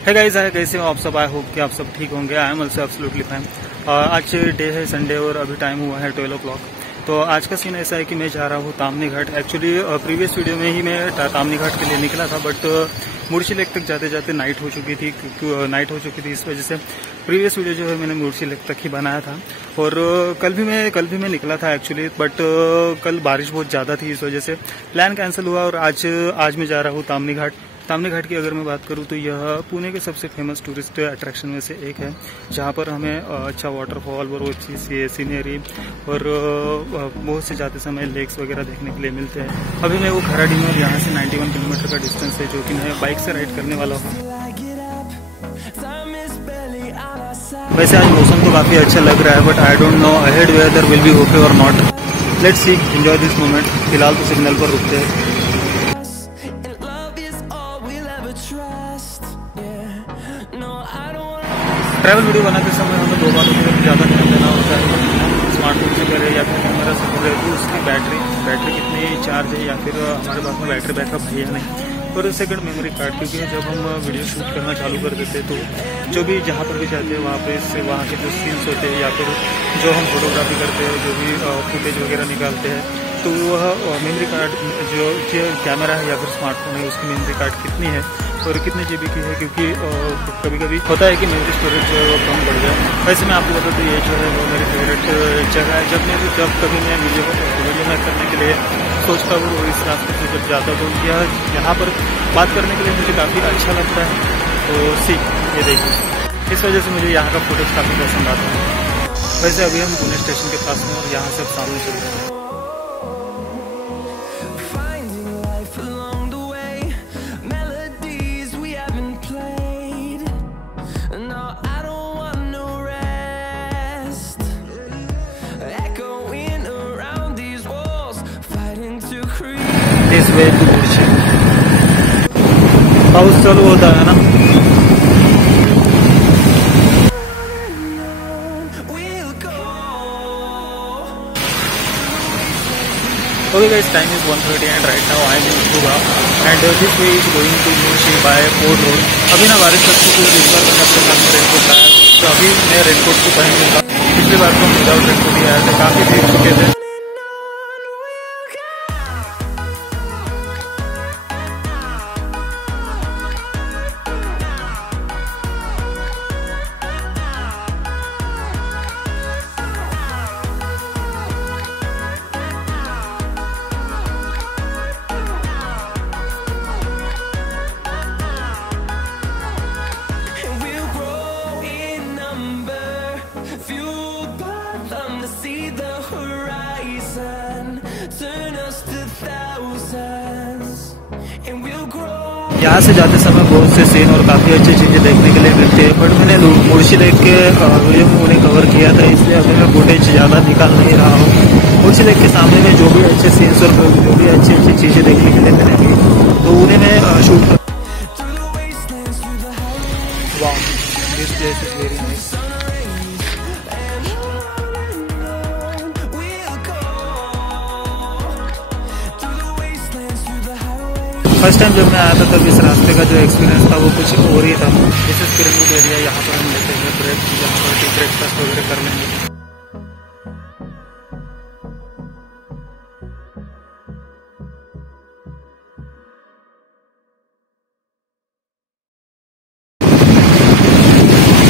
है गाइस, है कैसे हो आप सब? आई होप कि आप सब ठीक होंगे। I am also absolutely fine. आज डे है संडे और अभी टाइम हुआ है 12 o'clock। तो आज का सीन ऐसा है कि मैं जा रहा हूँ तामनी घाट। एक्चुअली प्रीवियस वीडियो में ही मैं तामनी घाट के लिए निकला था, बट मुर्शी लेक तक जाते जाते नाइट हो चुकी थी। नाइट हो चुकी थी, इस वजह से प्रीवियस वीडियो जो है मैंने मुर्शी लेक तक ही बनाया था। और कल भी मैं निकला था एक्चुअली, बट कल बारिश बहुत ज़्यादा थी, इस वजह से प्लान कैंसिल हुआ। और आज मैं जा रहा हूँ तामनी घाट। तामनी घाट की अगर मैं बात करूं तो यह पुणे के सबसे फेमस टूरिस्ट अट्रैक्शन में से एक है, जहां पर हमें अच्छा वाटरफॉल और अच्छी सीनरी और बहुत से जाते समय लेक्स वगैरह देखने के लिए मिलते हैं। अभी मैं वो खराड़ी में, यहाँ से 91 किलोमीटर का डिस्टेंस है, जो कि मैं बाइक से राइड करने वाला हूँ। वैसे आज मौसम तो काफ़ी अच्छा लग रहा है, but I don't know ahead whether will be okay और not. Let's see, enjoy this moment. फिलहाल तो सिग्नल पर रुकते हैं। ट्रैवल वीडियो बनाते समय हमें दो बातों पर ज़्यादा ध्यान देना होता है। स्मार्टफोन से करें या फिर कैमरा से करें तो उसकी बैटरी कितनी चार्ज है, या फिर हमारे पास में बैटरी बैकअप है या नहीं। और सेकंड मेमोरी कार्ड, क्योंकि जब हम वीडियो शूट करना चालू कर देते हैं तो जो भी जहाँ पर भी जाते हैं वहाँ के जो सीन्स होते हैं या फिर जो हम फोटोग्राफी करते हैं, जो भी फुटेज वगैरह निकालते हैं, तो वह मेमोरी कार्ड जो कैमरा है या फिर स्मार्टफोन है उसकी मेमोरी कार्ड कितनी है और कितने जीबी की है, क्योंकि कभी कभी होता है कि मेमोरी स्टोरेज जो है वो कम बढ़ जाए। वैसे मैं आपको बता दूँ, ये जो है वो मेरी फेवरेट जगह है। जब कभी मैं वीडियो में करने के लिए सोचता हूँ और इस रास्ते से जब जाता हूँ तो यहाँ पर बात करने के लिए मुझे काफ़ी अच्छा लगता है। तो ये देखिए, इस वजह से मुझे यहाँ का फुटेज काफ़ी पसंद आता है। वैसे अभी हम पुणे स्टेशन के पास में और यहाँ से सामने चल रहे हैं। This way to Mulshi। House चालू होता है ना। Okay guys, time is 1:30 and right now I am in Suga and this way is going to Mulshi by Port Road। अभी ना बारिश लग चुकी है, इस बार मैंने अपने साथ में रेनकोट लाया, तो अभी मैं रेनकोट को पहन लूँगा। पिछली बार तो हम विदाउट रेनकोट ही आए थे, काफ़ी भीग चुके थे। यहाँ से जाते समय बहुत से सीन और काफ़ी अच्छी चीज़ें देखने के लिए मिलती है, बट मैंने मुर्शी लेक के वीडियो में उन्हें कवर किया था, इसलिए अभी मैं फुटेज ज़्यादा निकाल नहीं रहा हूँ। मुर्शी लेक के सामने में जो भी अच्छे सीन्स और जो भी अच्छी अच्छी चीज़ें देखने के लिए मिलेंगी तो उन्हें मैं शूट कर। Wow, this place is very nice. First time जब मैं आया था तब इस रास्ते का जो एक्सपीरियंस था वो कुछ और ही था। दिस इज पिरामिड एरिया, यहाँ पर हम लेते हैं ब्रेक, यहाँ पर ब्रेकफास्ट वगैरह कर लेंगे।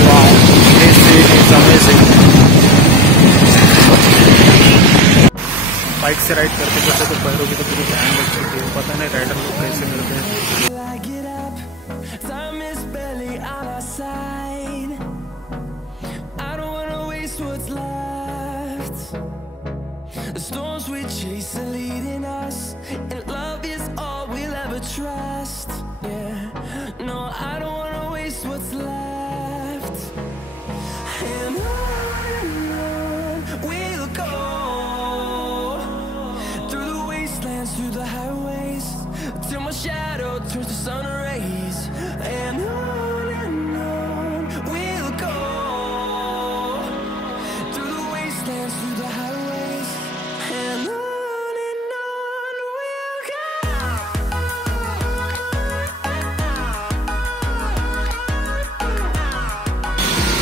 Wow, this is amazing. Bike से राइड करते करते तो पैरों की तो पूरी ध्यान रख चुकी है, पता नहीं राइडर लोग कैसे मिलते हैं। Through the highways till my shadow turns to sun rays, and on we'll go through the wastelands, through the highways, and on we'll go.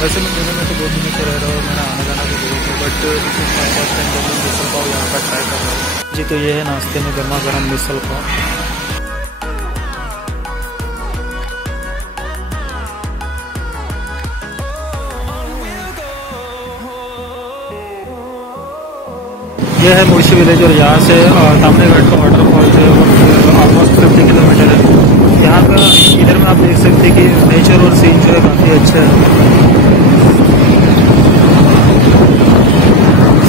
वैसे मैं पुणे में तो बहुत दिनों से रह रहा हूँ, मेरा आना जाना भी बहुत है, but this is my first time जब मैं मिसल पाव यहाँ का ट्राई कर रहा हूँ। जी, तो ये है नाश्ते में गर्मा गर्म मिसल पाव। यह है मुल्शी विलेज और यहाँ से तामनी घाट का वाटरफॉल है और ऑलमोस्ट 50 किलोमीटर है। यहाँ का इधर में आप देख सकते हैं कि नेचर और सीन जो है काफ़ी अच्छा है।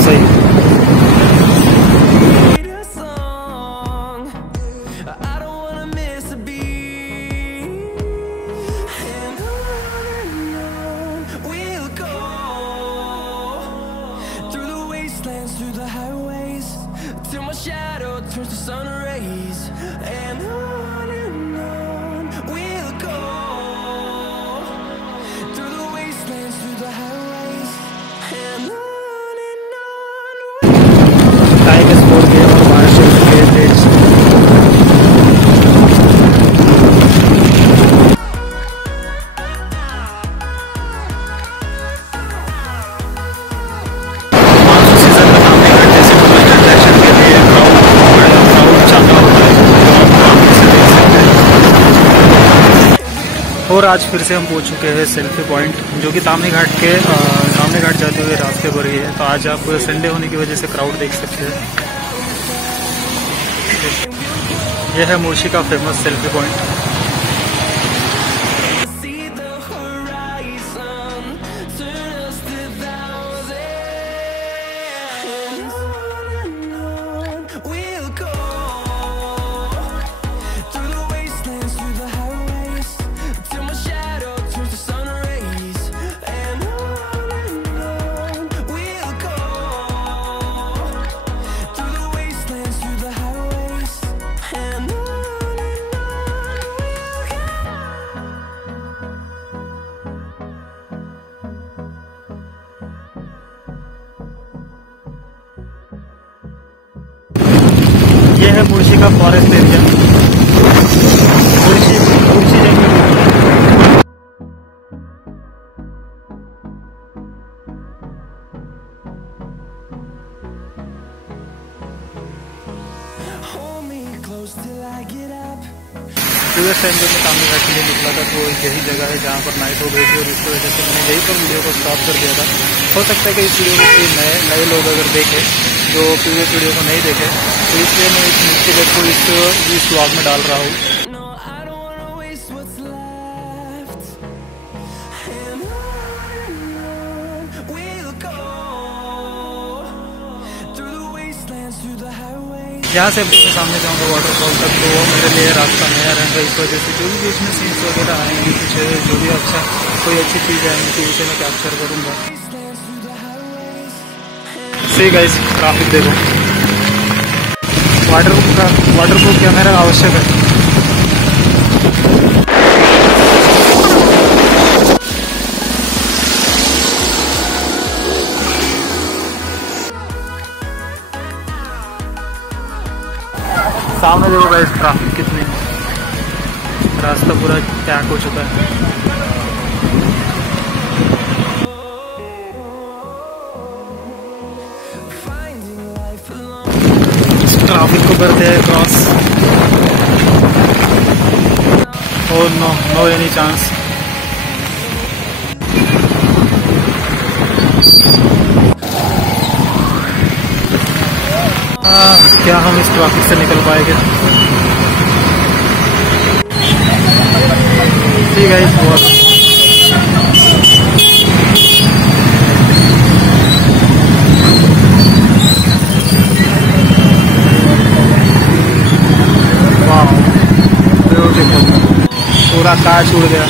सही। Through the highways, till my shadow turns to sun rays, and on we'll go. Through the wastelands, through the highways, and on. Time is 4 p.m. और बारिश हो चुकी है तेज। और आज फिर से हम पहुंच चुके हैं सेल्फी पॉइंट, जो कि तामनी घाट जाते हुए रास्ते पर ही है। तो आज आप संडे होने की वजह से क्राउड देख सकते हैं। यह है मुल्शी का फेमस सेल्फी पॉइंट। यह है मुल्शी का फॉरेस्ट एरिया। मुल्शी जंगल। प्रीवियस टाइम जब मैं तामनी घाट के लिए निकला था तो यही जगह है जहाँ पर नाइट हो गई थी, और इसकी वजह से मैंने यहीं पर वीडियो को स्टॉप कर दिया था। हो सकता है कि इस वीडियो को कोई नए लोग अगर देखें जो प्रीवियस वीडियो को नहीं देखे, तो इसलिए मैं इस क्लिप को इस व्लॉग में डाल रहा हूँ। यहाँ से मैं सामने जाऊँगा वाटरफॉल तक, तो मेरे लिए रास्ता नया रहेगा। इस वजह से जो भी बीच में सीन्स वगैरह आएंगे, कुछ जो भी अच्छा कोई अच्छी चीज़ आएंगी तो उसे मैं कैप्चर करूँगा। सही गाइस, ट्रैफिक देखो। वाटरप्रूफ कैमरा आवश्यक है। सामने देखो गाइस, ट्रैफिक कितनी, रास्ता पूरा पैक हो चुका है। ट्रैफिक को करते हैं क्रॉस। और नो एनी चांस। क्या हम इस ट्रैफिक से निकल पाएंगे? ठीक है, बहुत वाह, ब्यूटीफुल। पूरा कांच उड़ गया।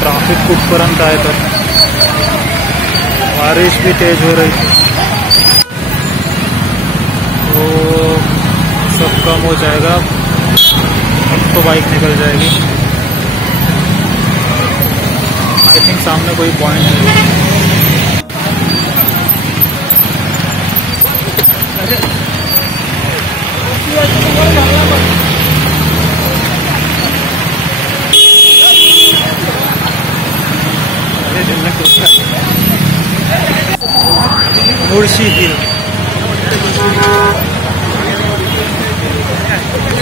ट्रैफिक कुछ आए तो बारिश भी तेज हो रही थी, तो सब कम हो जाएगा। अब तो बाइक निकल जाएगी। आई थिंक सामने कोई पॉइंट है। मुर्शी हिल।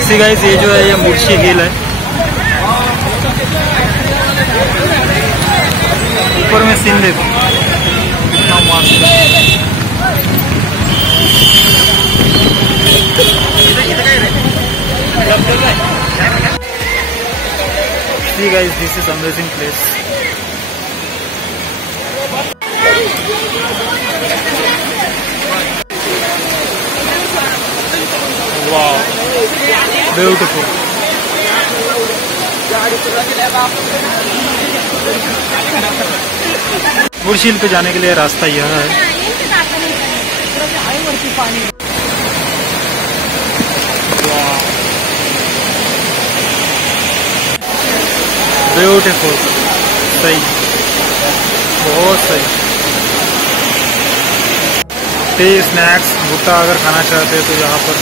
सी गाइस, ये जो है ये मुर्शी हिल है। ऊपर में सीन देखो कितना मस्त है। See guys, this is amazing place. Wow, beautiful. Murshi हिल पे जाने के लिए रास्ता यह है। ब्यूटीफुल, सही, बहुत सही। टी, स्नैक्स, भुट्टा अगर खाना चाहते हैं तो यहाँ पर।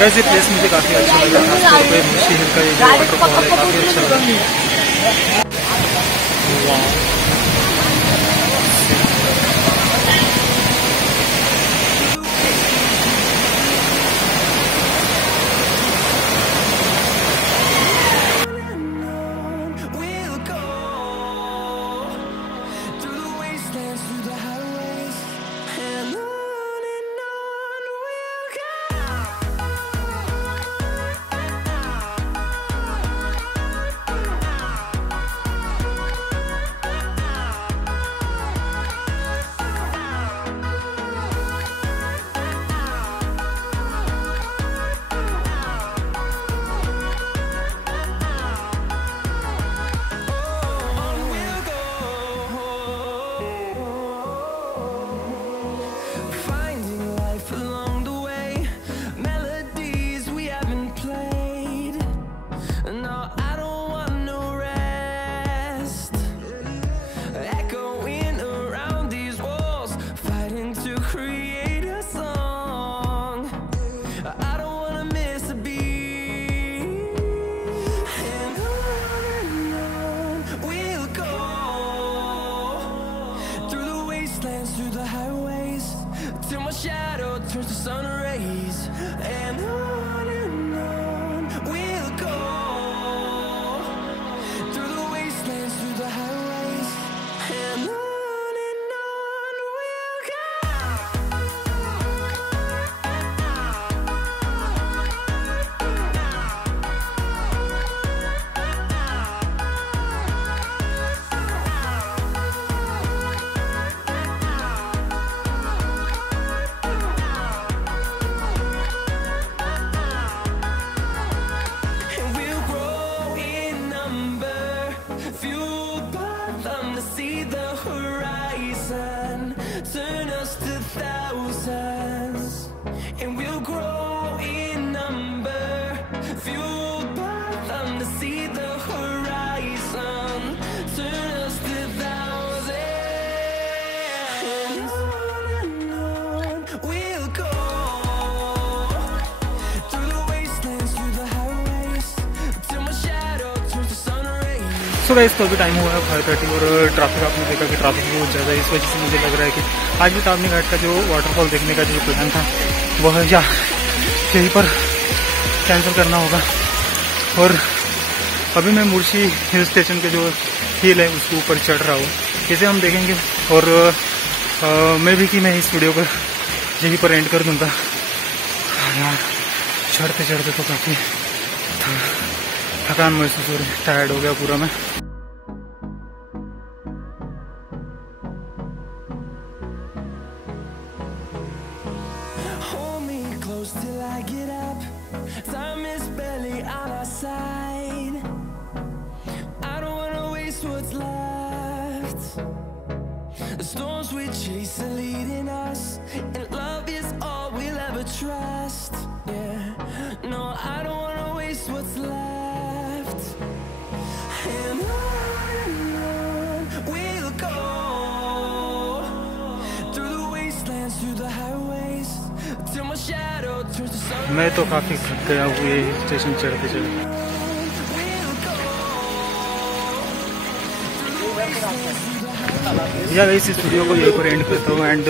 वैसे प्लेस मुझे काफ़ी अच्छा लगा, खासतौर पे मुर्शी हिल का ये जो वाटरफॉल है काफ़ी अच्छा लगा। वाह, turns to sun rays, and on we'll go, through the wastelands, through the highways, and on we'll go. Turn us to thousands, and we'll grow in number, fueled by them to see the horizon. Turn us to thousands, and on we'll go, through the wastelands, through the highways, till my shadow turns to sun rays. So guys, तो अभी time हुआ है 5:30 और traffic आपने देखा कि traffic बहुत ज़्यादा है। इस वजह से मुझे लग रहा है कि आज भी तामनी घाट का जो वाटरफॉल देखने का जो प्लान था वह यहीं पर कैंसिल करना होगा। और अभी मैं मुर्शी हिल स्टेशन के जो हिल है उसके ऊपर चढ़ रहा हूँ, इसे हम देखेंगे। और मैं भी कि मैं इस वीडियो को यहीं पर एंड कर दूँगा। यार चढ़ते चढ़ते तो काफ़ी थकान महसूस हो रही है, टायर्ड हो गया पूरा मैं। Till I get up, time is barely on our side. I don't wanna waste what's left. The storms we chase are leading us, and love is all we'll ever trust. Yeah, no, I don't wanna waste what's left. And on we'll go, through the wastelands, through the highways, till my shadow turns to sun. मैं तो काफ़ी थक गया हूँ ये station चढ़ते चढ़ते। या गाइस, इस वीडियो को यहीं पर एंड करता हूँ and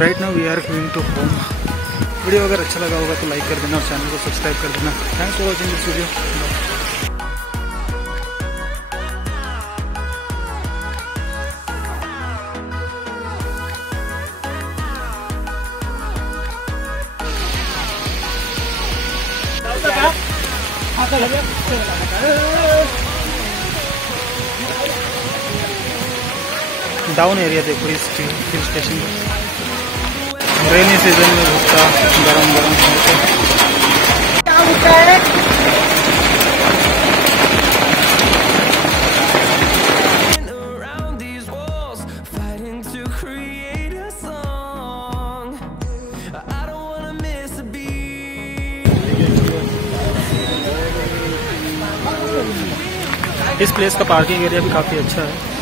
right now we are going to home. Video अगर अच्छा लगा होगा तो लाइक कर देना और चैनल को सब्सक्राइब कर देना। Thanks for watching this video. Down area देखो इस हिल स्टेशन पर। रेनी सीजन में भुट्टा गरम गरम इस प्लेस का पार्किंग एरिया भी काफ़ी अच्छा है।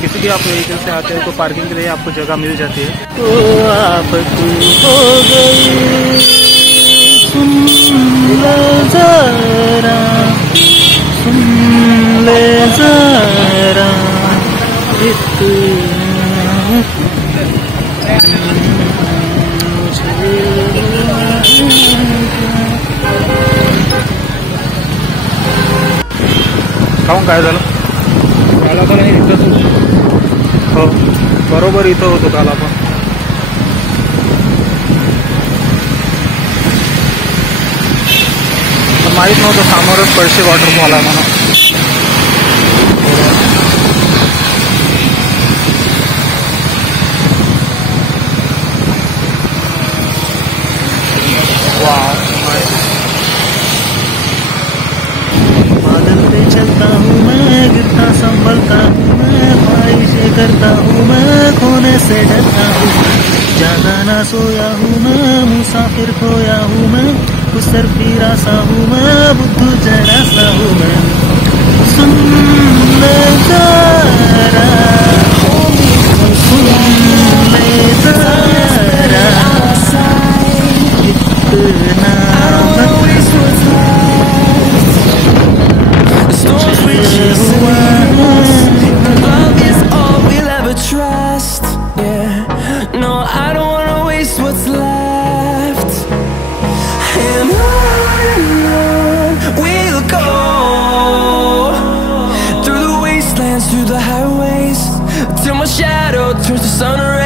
किसी भी आप व्हीकल से आते हैं तो पार्किंग के लिए आपको जगह मिल जाती है। तो आप हो गई, सुन ले जरा, सुन ले जरा, खाऊन काय झालं? काला पण नाही इथं तू. हो बरोबर इथं होतो काला पण. माहीत नव्हतं समोरच पळसे वॉटरफॉल आहे म्हणून. चलता हूँ मैं, गिरता संभलता हूँ मैं, भाई से करता हूँ मैं, खोने से डरता हूँ। ज्यादा ना सोया हूँ मैं, मुसाफिर खोया हूँ मैं, उसर पीरा सा हूँ मैं, बुद्धू जरा सा हूँ मैं। सुन ले जरा, सुन ले जरा, इतना love is all we'll ever trust. Yeah, no, I don't wanna waste what's left. And on we'll go, through the wastelands, through the highways, till my shadow turns to sun rays.